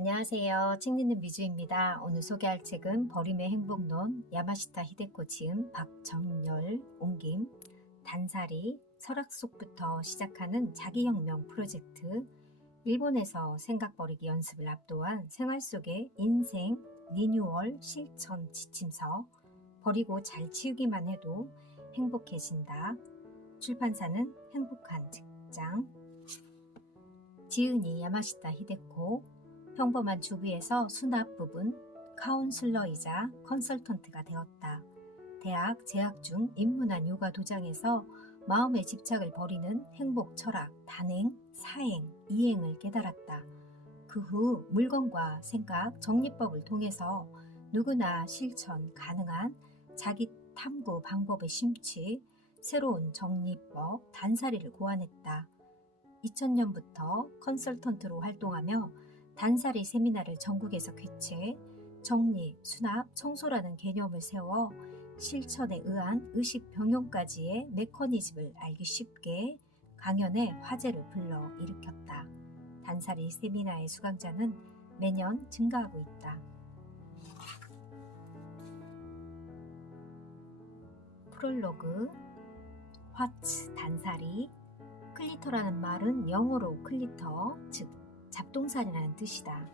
안녕하세요. 책 읽는 미주입니다. 오늘 소개할 책은 버림의 행복론, 야마시타 히데코 지음, 박정열 옮김, 단사리, 설악 속부터 시작하는 자기혁명 프로젝트, 일본에서 생각 버리기 연습을 압도한 생활 속의 인생, 리뉴얼, 실천 지침서, 버리고 잘 치우기만 해도 행복해진다. 출판사는 행복한 직장. 지은이 야마시타 히데코, 평범한 주부에서 수납 부분, 카운슬러이자 컨설턴트가 되었다. 대학 재학 중 인문한 요가 도장에서 마음의 집착을 버리는 행복 철학, 단행, 사행, 이행을 깨달았다. 그 후 물건과 생각, 정리법을 통해서 누구나 실천 가능한 자기 탐구 방법에 심취, 새로운 정리법, 단사리를 고안했다. 2000년부터 컨설턴트로 활동하며 단사리 세미나를 전국에서 개최, 정리, 수납, 청소라는 개념을 세워 실천에 의한 의식 병용까지의 메커니즘을 알기 쉽게 강연에 화제를 불러일으켰다. 단사리 세미나의 수강자는 매년 증가하고 있다. 프롤로그, 화츠 단사리. 클리터라는 말은 영어로 클리터, 즉 잡동사니라는 뜻이다.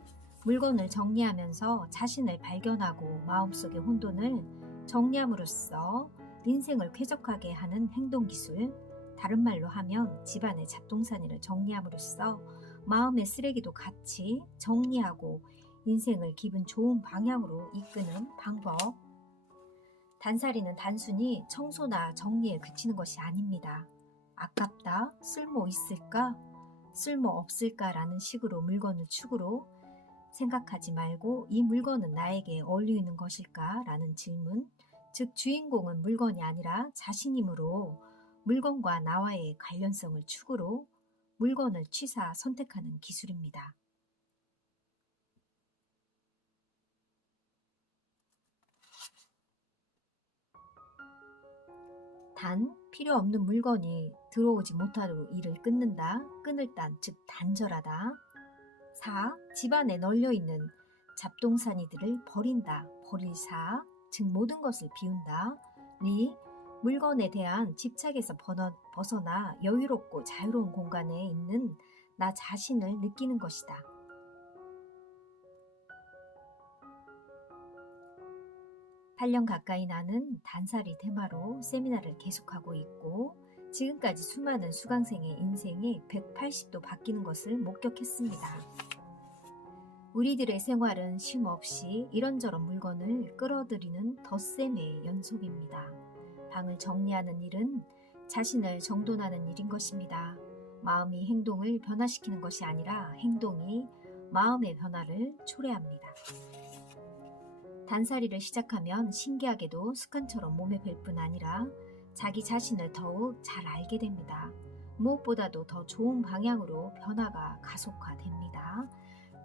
물건을 정리하면서 자신을 발견하고 마음속의 혼돈을 정리함으로써 인생을 쾌적하게 하는 행동기술, 다른 말로 하면 집안의 잡동사니를 정리함으로써 마음의 쓰레기도 같이 정리하고 인생을 기분 좋은 방향으로 이끄는 방법. 단사리는 단순히 청소나 정리에 그치는 것이 아닙니다. 아깝다, 쓸모 있을까, 쓸모 없을까라는 식으로 물건을 축으로 생각하지 말고 이 물건은 나에게 어울리는 것일까? 라는 질문, 즉 주인공은 물건이 아니라 자신이므로 물건과 나와의 관련성을 축으로 물건을 취사 선택하는 기술입니다. 단, 필요 없는 물건이 들어오지 못하도록 이를 끊는다. 끊을 단, 즉 단절하다. 4. 집안에 널려있는 잡동사니들을 버린다. 버릴 사, 즉 모든 것을 비운다. 2. 물건에 대한 집착에서 벗어나 여유롭고 자유로운 공간에 있는 나 자신을 느끼는 것이다. 8년 가까이 나는 단사리 테마로 세미나를 계속하고 있고 지금까지 수많은 수강생의 인생이 180도 바뀌는 것을 목격했습니다. 우리들의 생활은 쉼없이 이런저런 물건을 끌어들이는 덧셈의 연속입니다. 방을 정리하는 일은 자신을 정돈하는 일인 것입니다. 마음이 행동을 변화시키는 것이 아니라 행동이 마음의 변화를 초래합니다. 단사리를 시작하면 신기하게도 습관처럼 몸에 뵐 뿐 아니라 자기 자신을 더욱 잘 알게 됩니다. 무엇보다도 더 좋은 방향으로 변화가 가속화됩니다.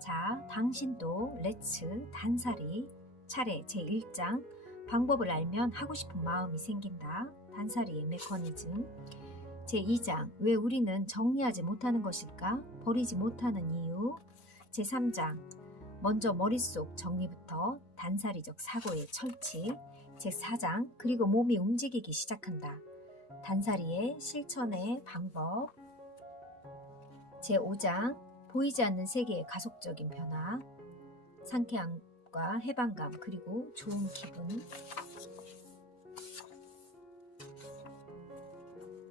자, 당신도 렛츠 단사리 차례 제1장 방법을 알면 하고 싶은 마음이 생긴다. 단사리의 메커니즘. 제2장 왜 우리는 정리하지 못하는 것일까? 버리지 못하는 이유. 제3장 먼저 머릿속 정리부터 단사리적 사고의 철칙. 제4장 그리고 몸이 움직이기 시작한다. 단사리의 실천의 방법. 제5장 보이지 않는 세계의 가속적인 변화. 상쾌함과 해방감 그리고 좋은 기분.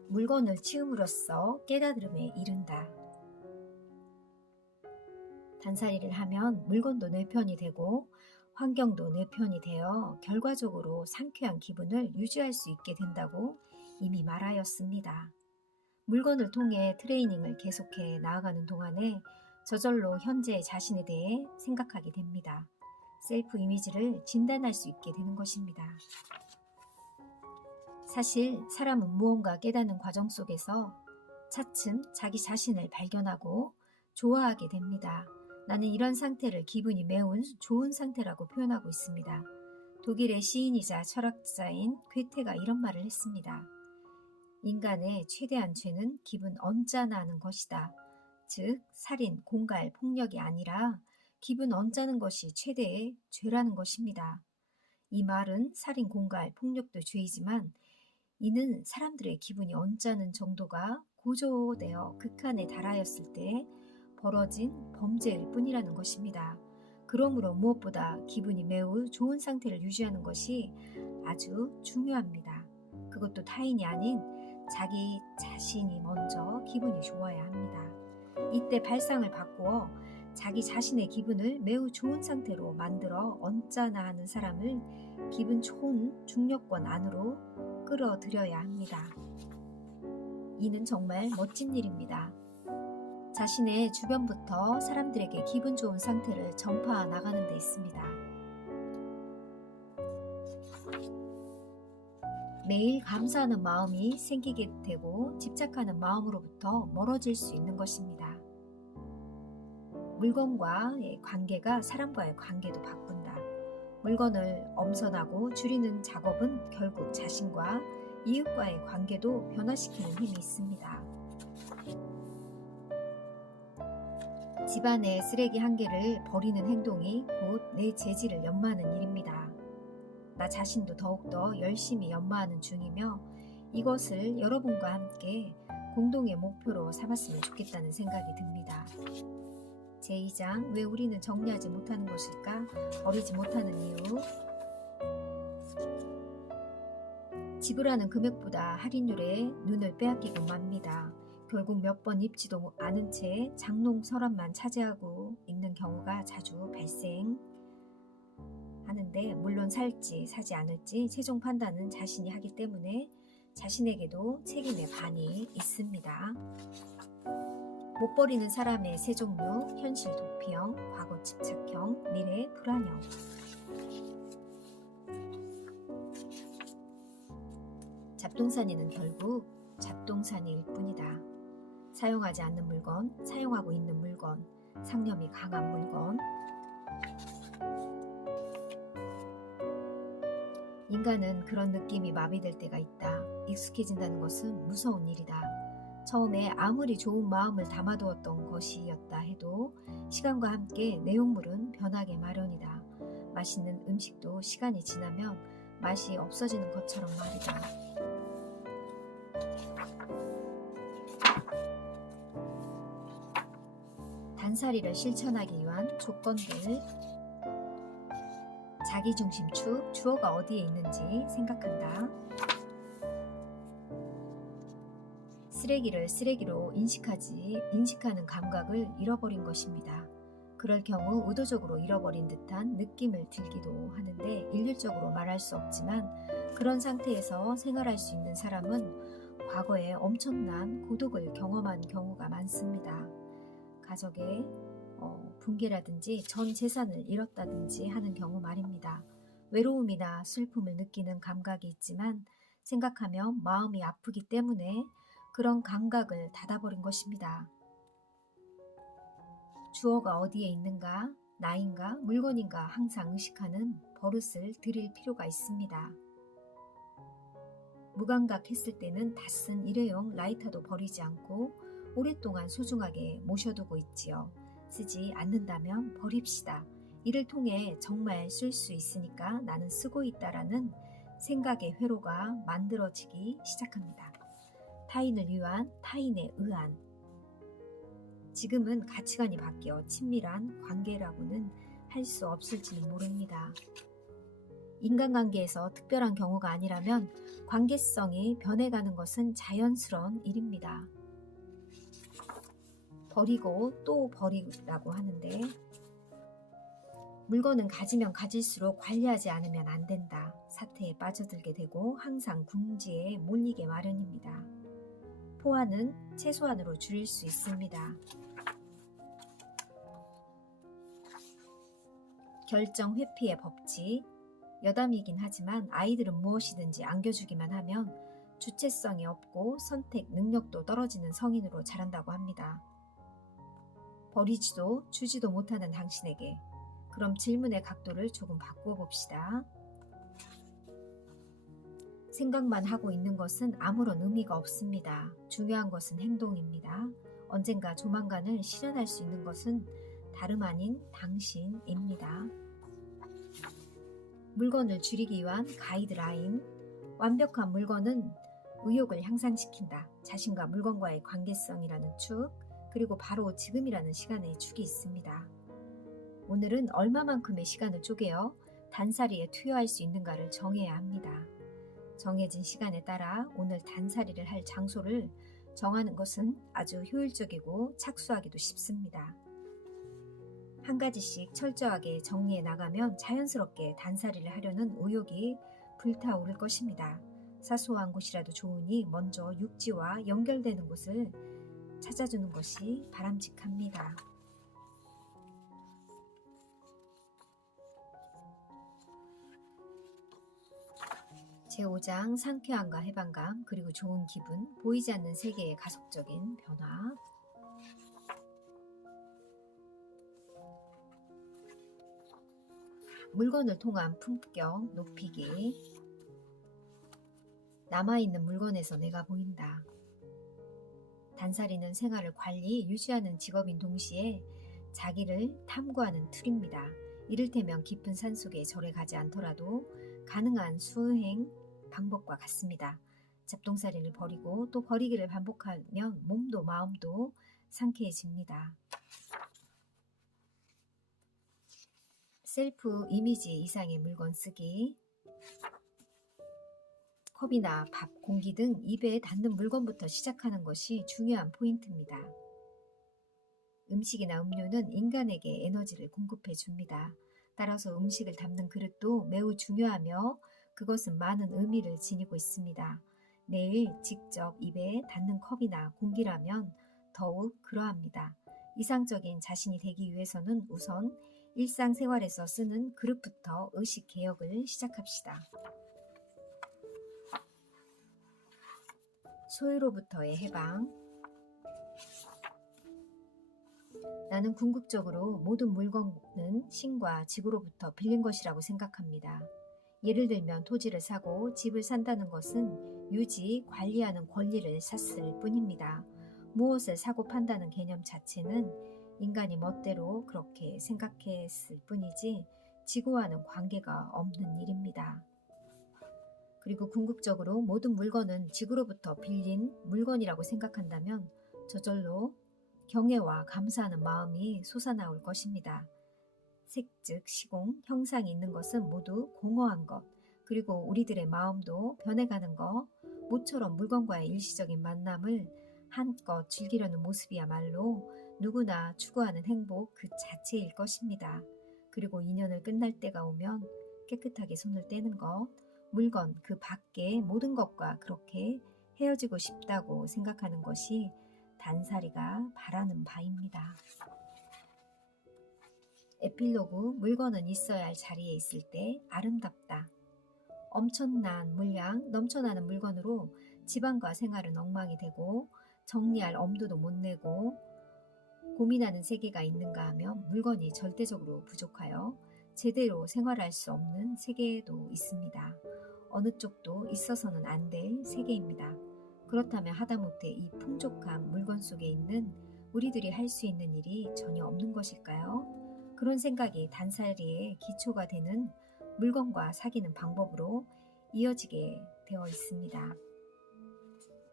물건을 치움으로써 깨달음에 이른다. 단사리를 하면 물건도 내 편이 되고 환경도 내 편이 되어 결과적으로 상쾌한 기분을 유지할 수 있게 된다고 이미 말하였습니다. 물건을 통해 트레이닝을 계속해 나아가는 동안에 저절로 현재의 자신에 대해 생각하게 됩니다. 셀프 이미지를 진단할 수 있게 되는 것입니다. 사실 사람은 무언가 깨닫는 과정 속에서 차츰 자기 자신을 발견하고 좋아하게 됩니다. 나는 이런 상태를 기분이 매우 좋은 상태라고 표현하고 있습니다. 독일의 시인이자 철학자인 괴테가 이런 말을 했습니다. 인간의 최대한 죄는 기분 언짢아 하는 것이다. 즉 살인, 공갈, 폭력이 아니라 기분 언짢은 것이 최대의 죄라는 것입니다. 이 말은 살인, 공갈, 폭력도 죄이지만 이는 사람들의 기분이 언짢은 정도가 고조되어 극한에 달하였을 때 벌어진 범죄일 뿐이라는 것입니다. 그러므로 무엇보다 기분이 매우 좋은 상태를 유지하는 것이 아주 중요합니다. 그것도 타인이 아닌 자기 자신이 먼저 기분이 좋아야 합니다. 이때 발상을 바꾸어 자기 자신의 기분을 매우 좋은 상태로 만들어 언짢아하는 사람을 기분 좋은 중력권 안으로 끌어들여야 합니다. 이는 정말 멋진 일입니다. 자신의 주변부터 사람들에게 기분 좋은 상태를 전파 나가는 데 있습니다. 매일 감사하는 마음이 생기게 되고 집착하는 마음으로부터 멀어질 수 있는 것입니다. 물건과의 관계가 사람과의 관계도 바꾼다. 물건을 엄선하고 줄이는 작업은 결국 자신과 이웃과의 관계도 변화시키는 힘이 있습니다. 집안의 쓰레기 한 개를 버리는 행동이 곧 내 재질을 연마하는 일입니다. 나 자신도 더욱더 열심히 연마하는 중이며 이것을 여러분과 함께 공동의 목표로 삼았으면 좋겠다는 생각이 듭니다. 제2장 왜 우리는 정리하지 못하는 것일까? 버리지 못하는 이유. 지불하는 금액보다 할인율에 눈을 빼앗기고 맙니다. 결국 몇 번 입지도 않은 채 장롱 서랍만 차지하고 있는 경우가 자주 발생하는데 물론 살지 사지 않을지 최종 판단은 자신이 하기 때문에 자신에게도 책임의 반이 있습니다. 못 버리는 사람의 세 종류, 현실 도피형, 과거 집착형, 미래 불안형. 잡동사니는 결국 잡동사니일 뿐이다. 사용하지 않는 물건, 사용하고 있는 물건, 상념이 강한 물건. 인간은 그런 느낌이 마비될 때가 있다. 익숙해진다는 것은 무서운 일이다. 처음에 아무리 좋은 마음을 담아두었던 것이었다 해도 시간과 함께 내용물은 변하게 마련이다. 맛있는 음식도 시간이 지나면 맛이 없어지는 것처럼 말이다. 단살이를 실천하기 위한 조건들. 자기중심축, 주어가 어디에 있는지 생각한다. 쓰레기를 쓰레기로 인식하는 감각을 잃어버린 것입니다. 그럴 경우 의도적으로 잃어버린 듯한 느낌을 들기도 하는데 일률적으로 말할 수 없지만 그런 상태에서 생활할 수 있는 사람은 과거에 엄청난 고독을 경험한 경우가 많습니다. 가족의 붕괴라든지 전 재산을 잃었다든지 하는 경우 말입니다. 외로움이나 슬픔을 느끼는 감각이 있지만 생각하면 마음이 아프기 때문에 그런 감각을 닫아버린 것입니다. 주어가 어디에 있는가, 나인가, 물건인가 항상 의식하는 버릇을 들일 필요가 있습니다. 무감각했을 때는 다 쓴 일회용 라이터도 버리지 않고 오랫동안 소중하게 모셔두고 있지요. 쓰지 않는다면 버립시다. 이를 통해 정말 쓸 수 있으니까 나는 쓰고 있다라는 생각의 회로가 만들어지기 시작합니다. 타인을 위한 타인에 의한. 지금은 가치관이 바뀌어 친밀한 관계라고는 할 수 없을지는 모릅니다. 인간관계에서 특별한 경우가 아니라면 관계성이 변해가는 것은 자연스러운 일입니다. 버리고 또 버리라고 하는데 물건은 가지면 가질수록 관리하지 않으면 안 된다. 사태에 빠져들게 되고 항상 궁지에 몰리게 마련입니다. 포화는 최소한으로 줄일 수 있습니다. 결정 회피의 법칙. 여담이긴 하지만 아이들은 무엇이든지 안겨주기만 하면 주체성이 없고 선택 능력도 떨어지는 성인으로 자란다고 합니다. 버리지도 주지도 못하는 당신에게. 그럼 질문의 각도를 조금 바꾸어 봅시다. 생각만 하고 있는 것은 아무런 의미가 없습니다. 중요한 것은 행동입니다. 언젠가 조만간을 실현할 수 있는 것은 다름 아닌 당신입니다. 물건을 줄이기 위한 가이드라인. 완벽한 물건은 의욕을 향상시킨다. 자신과 물건과의 관계성이라는 축, 그리고 바로 지금이라는 시간의 축이 있습니다. 오늘은 얼마만큼의 시간을 쪼개어 단살이에 투여할 수 있는가를 정해야 합니다. 정해진 시간에 따라 오늘 단살이를 할 장소를 정하는 것은 아주 효율적이고 착수하기도 쉽습니다. 한 가지씩 철저하게 정리해 나가면 자연스럽게 단살이를 하려는 의욕이 불타오를 것입니다. 사소한 곳이라도 좋으니 먼저 육지와 연결되는 곳을 찾아주는 것이 바람직합니다. 제5장 상쾌함과 해방감, 그리고 좋은 기분, 보이지 않는 세계의 가속적인 변화. 물건을 통한 품격 높이기. 남아있는 물건에서 내가 보인다. 단살이는 생활을 관리, 유지하는 직업인 동시에 자기를 탐구하는 툴입니다. 이를테면 깊은 산속에 절에 가지 않더라도 가능한 수행 방법과 같습니다. 잡동사리를 버리고 또 버리기를 반복하면 몸도 마음도 상쾌해집니다. 셀프 이미지 이상의 물건 쓰기. 컵이나 밥, 공기 등 입에 닿는 물건부터 시작하는 것이 중요한 포인트입니다. 음식이나 음료는 인간에게 에너지를 공급해 줍니다. 따라서 음식을 담는 그릇도 매우 중요하며 그것은 많은 의미를 지니고 있습니다. 매일 직접 입에 닿는 컵이나 공기라면 더욱 그러합니다. 이상적인 자신이 되기 위해서는 우선 일상생활에서 쓰는 그릇부터 의식 개혁을 시작합시다. 소유로부터의 해방. 나는 궁극적으로 모든 물건은 신과 지구로부터 빌린 것이라고 생각합니다. 예를 들면 토지를 사고 집을 산다는 것은 유지, 관리하는 권리를 샀을 뿐입니다. 무엇을 사고 판다는 개념 자체는 인간이 멋대로 그렇게 생각했을 뿐이지 지구와는 관계가 없는 일입니다. 그리고 궁극적으로 모든 물건은 지구로부터 빌린 물건이라고 생각한다면 저절로 경애와 감사하는 마음이 솟아나올 것입니다. 색즉 시공, 형상이 있는 것은 모두 공허한 것, 그리고 우리들의 마음도 변해가는 것, 모처럼 물건과의 일시적인 만남을 한껏 즐기려는 모습이야말로 누구나 추구하는 행복 그 자체일 것입니다. 그리고 인연을 끝날 때가 오면 깨끗하게 손을 떼는 것, 물건 그 밖의 모든 것과 그렇게 헤어지고 싶다고 생각하는 것이 단살이가 바라는 바입니다. 에필로그. 물건은 있어야 할 자리에 있을 때 아름답다. 엄청난 물량, 넘쳐나는 물건으로 집안과 생활은 엉망이 되고 정리할 엄두도 못 내고 고민하는 세계가 있는가 하면 물건이 절대적으로 부족하여 제대로 생활할 수 없는 세계도 있습니다. 어느 쪽도 있어서는 안 될 세계입니다. 그렇다면 하다못해 이 풍족한 물건 속에 있는 우리들이 할 수 있는 일이 전혀 없는 것일까요? 그런 생각이 단살이의 기초가 되는 물건과 사귀는 방법으로 이어지게 되어 있습니다.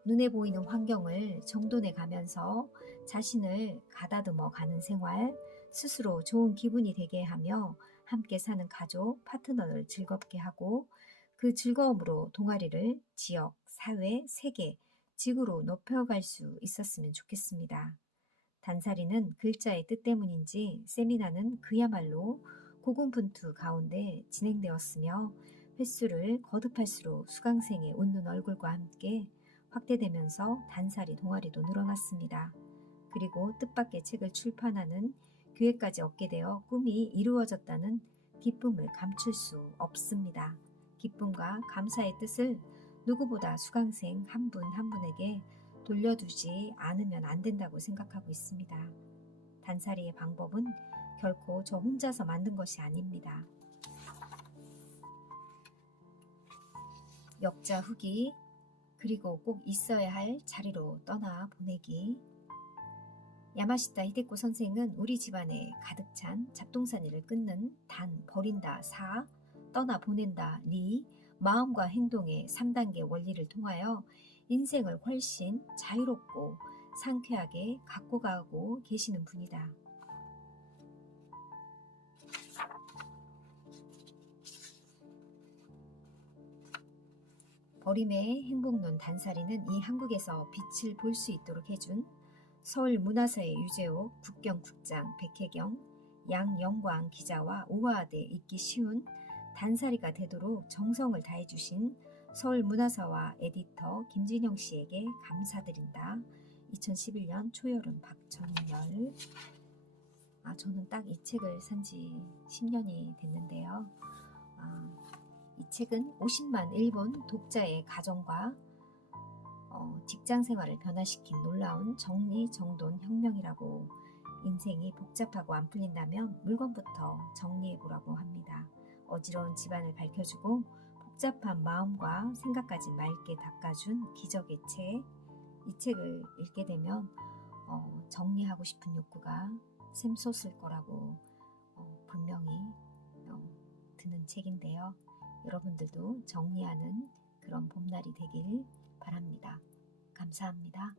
눈에 보이는 환경을 정돈해 가면서 자신을 가다듬어 가는 생활, 스스로 좋은 기분이 되게 하며 함께 사는 가족, 파트너를 즐겁게 하고 그 즐거움으로 동아리를 지역, 사회, 세계, 지구로 높여갈 수 있었으면 좋겠습니다. 단살이는 글자의 뜻 때문인지 세미나는 그야말로 고군분투 가운데 진행되었으며 횟수를 거듭할수록 수강생의 웃는 얼굴과 함께 확대되면서 단살이 동아리도 늘어났습니다. 그리고 뜻밖의 책을 출판하는 기회까지 얻게 되어 꿈이 이루어졌다는 기쁨을 감출 수 없습니다. 기쁨과 감사의 뜻을 누구보다 수강생 한 분 한 분에게 돌려두지 않으면 안 된다고 생각하고 있습니다. 단살이의 방법은 결코 저 혼자서 만든 것이 아닙니다. 역자 후기, 그리고 꼭 있어야 할 자리로 떠나 보내기. 야마시타 히데코 선생은 우리 집안에 가득 찬 잡동사니를 끊는 단, 버린다, 사, 떠나 보낸다, 리, 마음과 행동의 3단계 원리를 통하여 인생을 훨씬 자유롭고 상쾌하게 갖고 가고 계시는 분이다. 버림의 행복론 단사리는 이 한국에서 빛을 볼 수 있도록 해준 서울문화사의 유재옥, 국경국장 백혜경, 양영광 기자와 우아하되 읽기 쉬운 단사리가 되도록 정성을 다해주신 서울문화사와 에디터 김진영 씨에게 감사드린다. 2011년 초여름 박정열. 저는 딱 이 책을 산 지 10년이 됐는데요. 이 책은 50만 일본 독자의 가정과 직장 생활을 변화시킨 놀라운 정리정돈 혁명이라고, 인생이 복잡하고 안 풀린다면 물건부터 정리해보라고 합니다. 어지러운 집안을 밝혀주고 복잡한 마음과 생각까지 맑게 닦아준 기적의 책. 이 책을 읽게 되면 정리하고 싶은 욕구가 샘솟을 거라고 분명히 드는 책인데요. 여러분들도 정리하는 그런 봄날이 되길 바랍니다. 감사합니다.